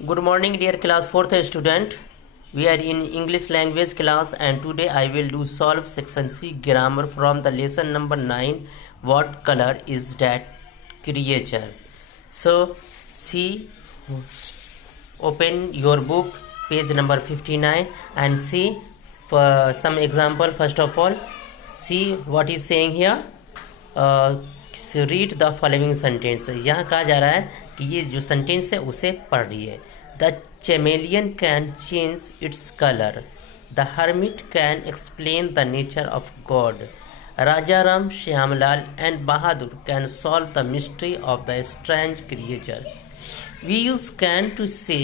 Good morning, dear class 4th student. We are in English language class, and today I will do solve section C grammar from the lesson number 9. What color is that creature? So, see, open your book, page number 59, and see for some example. First of all, see what is saying here. Read the following sentence. यहाँ कहा जा रहा है कि ये जो sentence है उसे पढ़ रही है। The chameleon can change its colour, the hermit can explain the nature of God, Raja Ram, Shyamlal and Bahadur can solve the mystery of the strange creature. We use can to say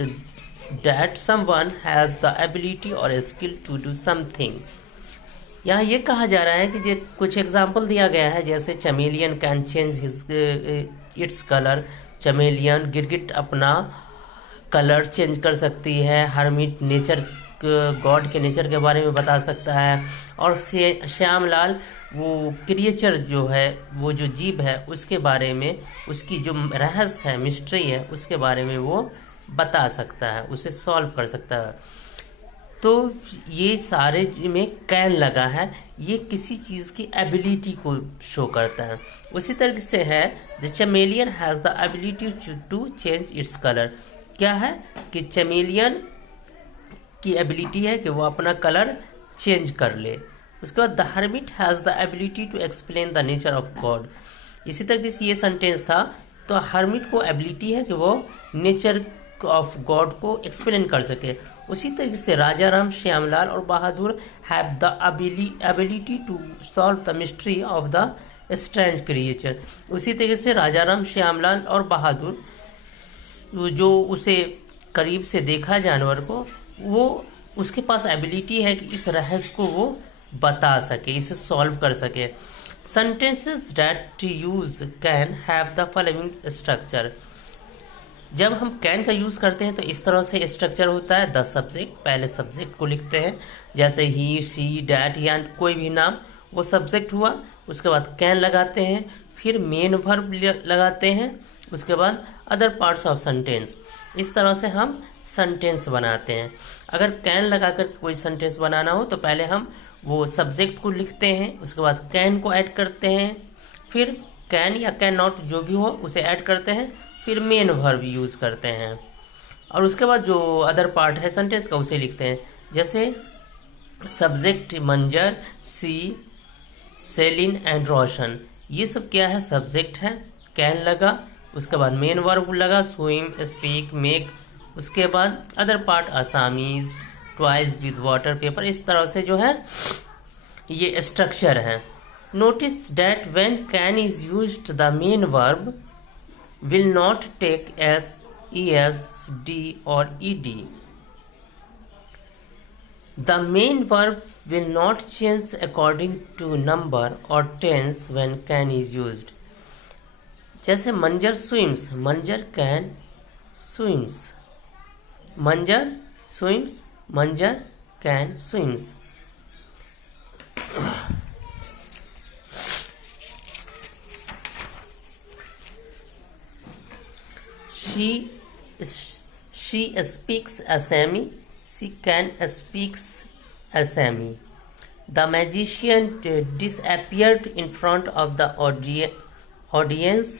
that someone has the ability or skill to do something. यहाँ ये कहा जा रहा है कि ये कुछ example दिया गया है, जैसे chameleon can change his its colour, chameleon गिरगिट अपना कलर चेंज कर सकती है, हर्मिट नेचर गॉड के नेचर के बारे में बता सकता है, और श्यामलाल वो क्रिएचर जो है, वो जो जीव है उसके बारे में, उसकी जो रहस्य है, मिस्ट्री है, उसके बारे में वो बता सकता है, उसे सॉल्व कर सकता है। तो ये सारे में कैन लगा है, ये किसी चीज़ की एबिलिटी को शो करता है। उसी तरह से है the chameleon has the ability to change its colour. क्या है कि चमेलियन की एबिलिटी है कि वो अपना कलर चेंज कर ले। उसके बाद the hermit has the ability to explain the nature of God. इसी तरह से ये सेंटेंस था, तो हर्मिट को एबिलिटी है कि वो नेचर ऑफ गॉड को एक्सप्लेन कर सके। उसी तरीके से राजा राम, श्यामलाल और Bahadur have the ability to solve the mystery of the strange creature. उसी तरीके से राजा राम, श्यामलाल और बहादुर जो उसे करीब से देखा जानवर को, वो उसके पास एबिलिटी है कि इस रहस्य को वो बता सके, इसे सॉल्व कर सके। Sentences that use can have the following structure. जब हम कैन का यूज़ करते हैं तो इस तरह से स्ट्रक्चर होता है। द सब्जेक्ट, पहले सब्जेक्ट को लिखते हैं, जैसे ही, शी, डैट या कोई भी नाम, वो सब्जेक्ट हुआ। उसके बाद कैन लगाते हैं, फिर मेन वर्ब लगाते हैं, उसके बाद अदर पार्ट्स ऑफ सेंटेंस। इस तरह से हम सेंटेंस बनाते हैं। अगर कैन लगाकर कोई सेंटेंस बनाना हो तो पहले हम वो सब्जेक्ट को लिखते हैं, उसके बाद कैन को ऐड करते हैं, फिर कैन या कैन नॉट जो भी हो उसे ऐड करते हैं, फिर मेन वर्ब यूज़ करते हैं, और उसके बाद जो अदर पार्ट है सेंटेंस का उसे लिखते हैं। जैसे सब्जेक्ट मंजर, सी, सेलिन एंड रोशन, ये सब क्या है, सब्जेक्ट है। कैन लगा, उसके बाद मेन वर्ब लगा, स्विम, स्पीक, मेक। उसके बाद other part Assamese, twice with water, paper. इस तरह से जो है ये स्ट्रक्चर है। Notice that when can is used the main verb will not take s, es, d or ed. The main verb will not change according to number or tense when can is used. जैसे मंजर swims, मंजर can swims, मंजर swims, मंजर can swims. She speaks Assami. She can speaks Assami. The magician disappeared in front of the audience.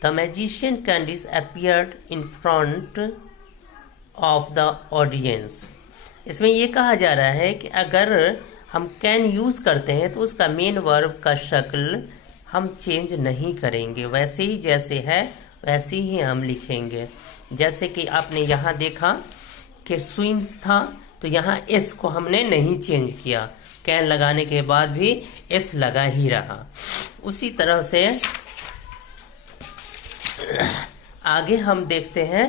The magician can disappear in front of the audience. इसमें ये कहा जा रहा है कि अगर हम कैन यूज़ करते हैं तो उसका मेन वर्ब का शक्ल हम चेंज नहीं करेंगे, वैसे ही जैसे है वैसे ही हम लिखेंगे। जैसे कि आपने यहाँ देखा कि स्विम्स था, तो यहाँ एस को हमने नहीं चेंज किया, कैन लगाने के बाद भी एस लगा ही रहा। उसी तरह से आगे हम देखते हैं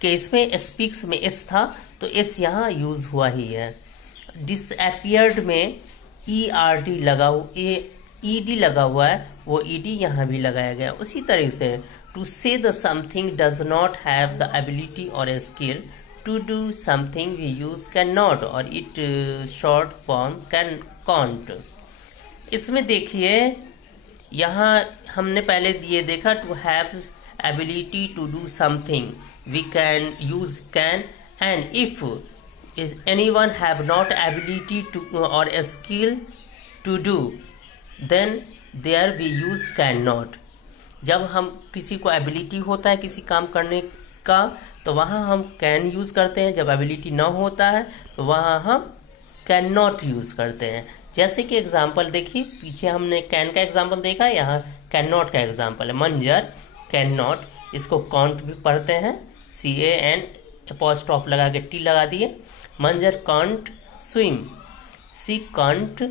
कि इसमें स्पीक्स में एस था, तो एस यहाँ यूज हुआ ही है। डिसअपियर्ड में ई आर डी लगा, ई डी लगा हुआ है, वो ई डी यहाँ भी लगाया गया। उसी तरह से to say the something does not have the ability or a skill to do something we use cannot or it short form can't. इसमें देखिए, यहाँ हमने पहले ये देखा to have ability to do something, we can use can. And if is anyone have not ability to or a skill to do, then there we use cannot. जब हम किसी को एबिलिटी होता है किसी काम करने का तो वहाँ हम कैन यूज़ करते हैं, जब एबिलिटी ना होता है तो वहाँ हम कैन नॉट यूज़ करते हैं। जैसे कि एग्जाम्पल देखिए, पीछे हमने कैन का एग्जाम्पल देखा, यहाँ कैन नॉट का एग्जाम्पल है। मंजर कैन नॉट, इसको कांट भी पढ़ते हैं, CAN अपॉस्ट्रोफ लगा के टी लगा दिए। Manzar can't swim, she can't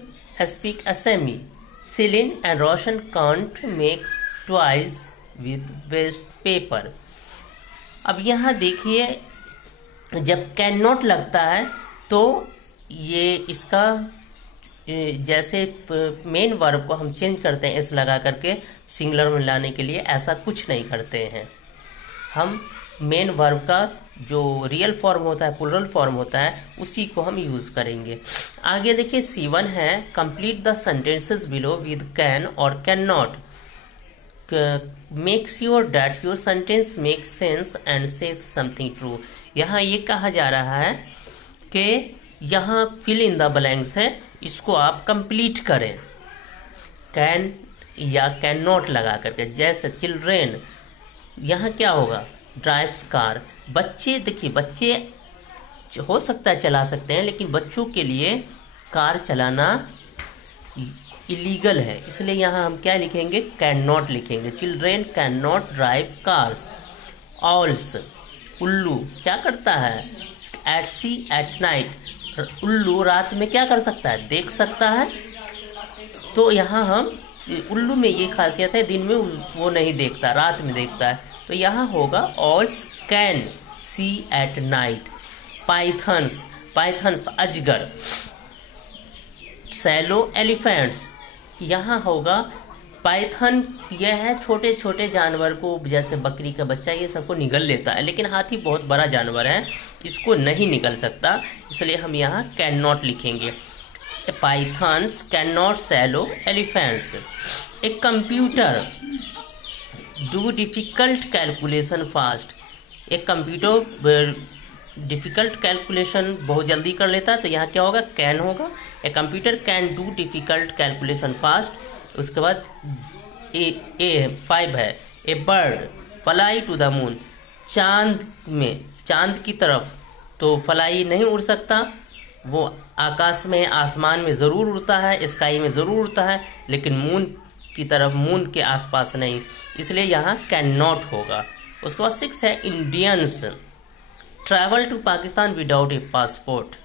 speak Assamese, Salim and Roshan can't make toys with waste paper. अब यहाँ देखिए, जब कैन नॉट लगता है तो ये इसका जैसे मेन वर्ब को हम चेंज करते हैं एस लगा करके सिंगुलर में लाने के लिए, ऐसा कुछ नहीं करते हैं। हम मेन वर्ब का जो रियल फॉर्म होता है, प्लुरल फॉर्म होता है, उसी को हम यूज़ करेंगे। आगे देखिए C1 है, complete the sentences below with can or can not, make sure that your sentence makes sense and say something true. यहाँ ये कहा जा रहा है कि यहाँ फिल इन द ब्लैंक्स है, इसको आप कंप्लीट करें कैन या कैन नॉट लगा करके। जैसे चिल्ड्रेन, यहाँ क्या होगा, ड्राइव्स कार। बच्चे, देखिए बच्चे हो सकता है चला सकते हैं, लेकिन बच्चों के लिए कार चलाना इलीगल है, इसलिए यहाँ हम क्या लिखेंगे, कैन नॉट लिखेंगे। Children can not drive cars. Owls, उल्लू क्या करता है, एट सी एट नाइट, उल्लू रात में क्या कर सकता है, देख सकता है। तो यहाँ हम उल्लू में ये खासियत है, दिन में वो नहीं देखता, रात में देखता है, तो यहाँ होगा owls can see at night. Pythons, pythons अजगर। सैलो एलिफेंट्स, यहाँ होगा पाइथन, यह है छोटे छोटे जानवर को, जैसे बकरी का बच्चा, ये सबको निगल लेता है, लेकिन हाथी बहुत बड़ा जानवर है, इसको नहीं निगल सकता, इसलिए हम यहाँ कैन नॉट लिखेंगे। Pythons can not swallow elephants. A computer do difficult calculation fast. एक कंप्यूटर डिफिकल्ट कैलकुलेशन बहुत जल्दी कर लेता है, तो यहाँ क्या होगा, कैन होगा। A computer can do difficult calculation fast. उसके बाद ए 5 है, a bird fly to the moon. चांद में, चांद की तरफ तो फ्लाई नहीं उड़ सकता, वो आकाश में आसमान में ज़रूर उड़ता है, स्काई में ज़रूर उड़ता है, लेकिन मून की तरफ, मून के आसपास नहीं, इसलिए यहाँ कैन नॉट होगा। उसके बाद 6 है, Indians travel to Pakistan without a passport.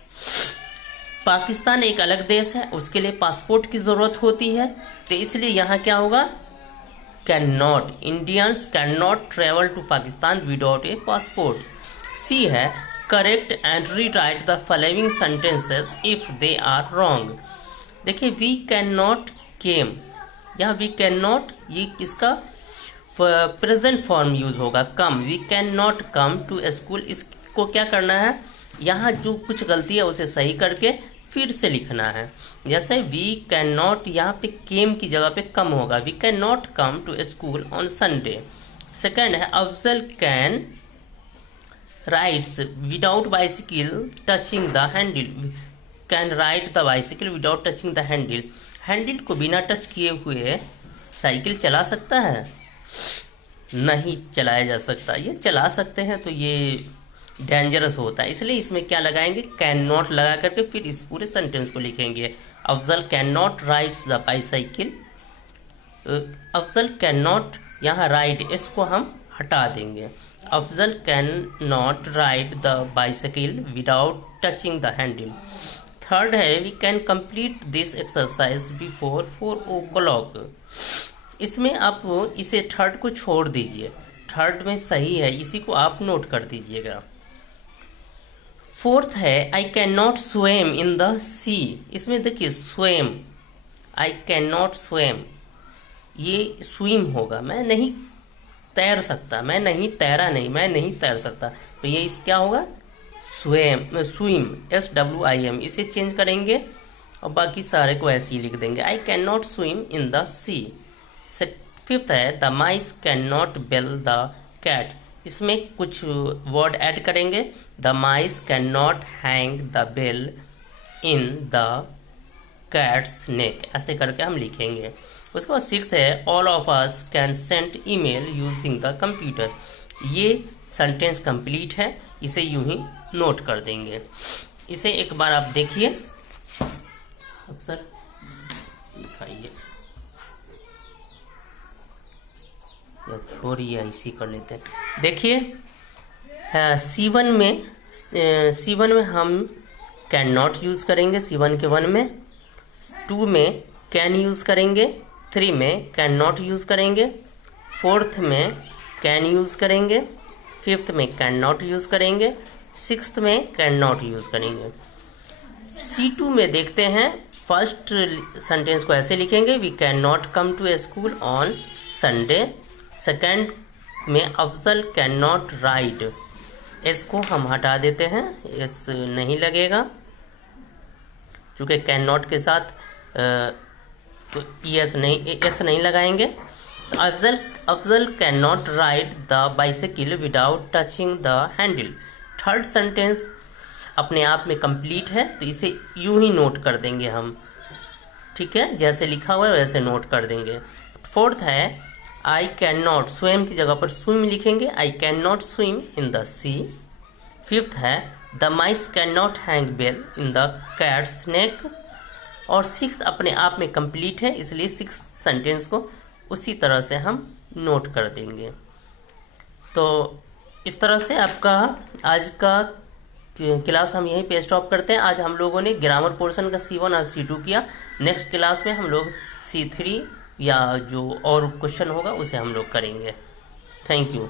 Pakistan एक अलग देश है, उसके लिए पासपोर्ट की ज़रूरत होती है, तो इसलिए यहाँ क्या होगा, can not. Indians can not travel to Pakistan without a passport. C है, correct and rewrite the following sentences if they are wrong. देखिए वी कैन नॉट केम, यहाँ वी कैन नॉट, ये किसका प्रेजेंट फॉर्म यूज होगा, come. We can not come to school, इसको क्या करना है, यहाँ जो कुछ गलती है उसे सही करके फिर से लिखना है। जैसे वी कैन नॉट, यहाँ पे केम की जगह पे कम होगा, we can not come to school on Sunday. Second है, Afzal can rides without bicycle touching the handle. Can ride the bicycle without touching the handle. Handle को बिना टच किए हुए साइकिल चला सकता है, नहीं चलाया जा सकता। ये चला सकते हैं तो ये डेंजरस होता है, इसलिए इसमें क्या लगाएंगे, कैन नॉट लगा करके फिर इस पूरे सेंटेंस को लिखेंगे। Afzal can not ride the bicycle. Afzal can not, यहाँ राइड, इसको हम हटा देंगे। Afzal can not ride the bicycle without touching the handle. Third है, we can complete this exercise before 4 o'clock। इसमें आप इसे थर्ड को छोड़ दीजिए, थर्ड में सही है, इसी को आप नोट कर दीजिएगा। फोर्थ है, I can not swim in the sea. इसमें देखिए swim, I can not swim, ये स्विम होगा, मैं नहीं तैर सकता, मैं नहीं तैरा नहीं, मैं नहीं तैर सकता, तो ये इस क्या होगा, स्विम, स्विम SWIM, इसे चेंज करेंगे और बाकी सारे को ऐसे ही लिख देंगे। I can not swim in the sea. Fifth है the mice can not bell the cat, इसमें कुछ वर्ड ऐड करेंगे। The mice can not hang the bell in the cat's neck, ऐसे करके हम लिखेंगे। उसके बाद सिक्स्थ है all of us can send email using the computer, ये सेंटेंस कंप्लीट है, इसे यूं ही नोट कर देंगे। इसे एक बार आप देखिए, अक्सर दिखाइए, छोड़िए इसी कर लेते हैं। देखिए C1 में हम कैन नॉट यूज करेंगे, C1 के 1 में, 2 में कैन यूज करेंगे, 3 में कैन नॉट यूज करेंगे, 4th में कैन यूज करेंगे, 5th में कैन नॉट यूज करेंगे, 6th में कैन नॉट यूज करेंगे। C2 में देखते हैं, फर्स्ट सेंटेंस को ऐसे लिखेंगे, we can not come to a school on Sunday. Second में Afzal can not ride, S को हम हटा देते हैं, एस नहीं लगेगा क्योंकि कैन नॉट के साथ तो एस नहीं लगाएंगे। Afzal can not ride the bicycle without touching the handle. Third sentence अपने आप में कंप्लीट है, तो इसे यूं ही नोट कर देंगे हम, ठीक है, जैसे लिखा हुआ है वैसे नोट कर देंगे। फोर्थ है आई कैन नॉट, स्विम की जगह पर स्विम लिखेंगे, I can not swim in the sea. Fifth है the mice can not hang bell in the cat's neck. और सिक्स अपने आप में कंप्लीट है, इसलिए सिक्स सेंटेंस को उसी तरह से हम नोट कर देंगे। तो इस तरह से आपका आज का क्लास हम यहीं पे स्टॉप करते हैं। आज हम लोगों ने ग्रामर पोर्शन का C1 और C2 किया। नेक्स्ट क्लास में हम लोग C3 या जो और क्वेश्चन होगा उसे हम लोग करेंगे। Thank you.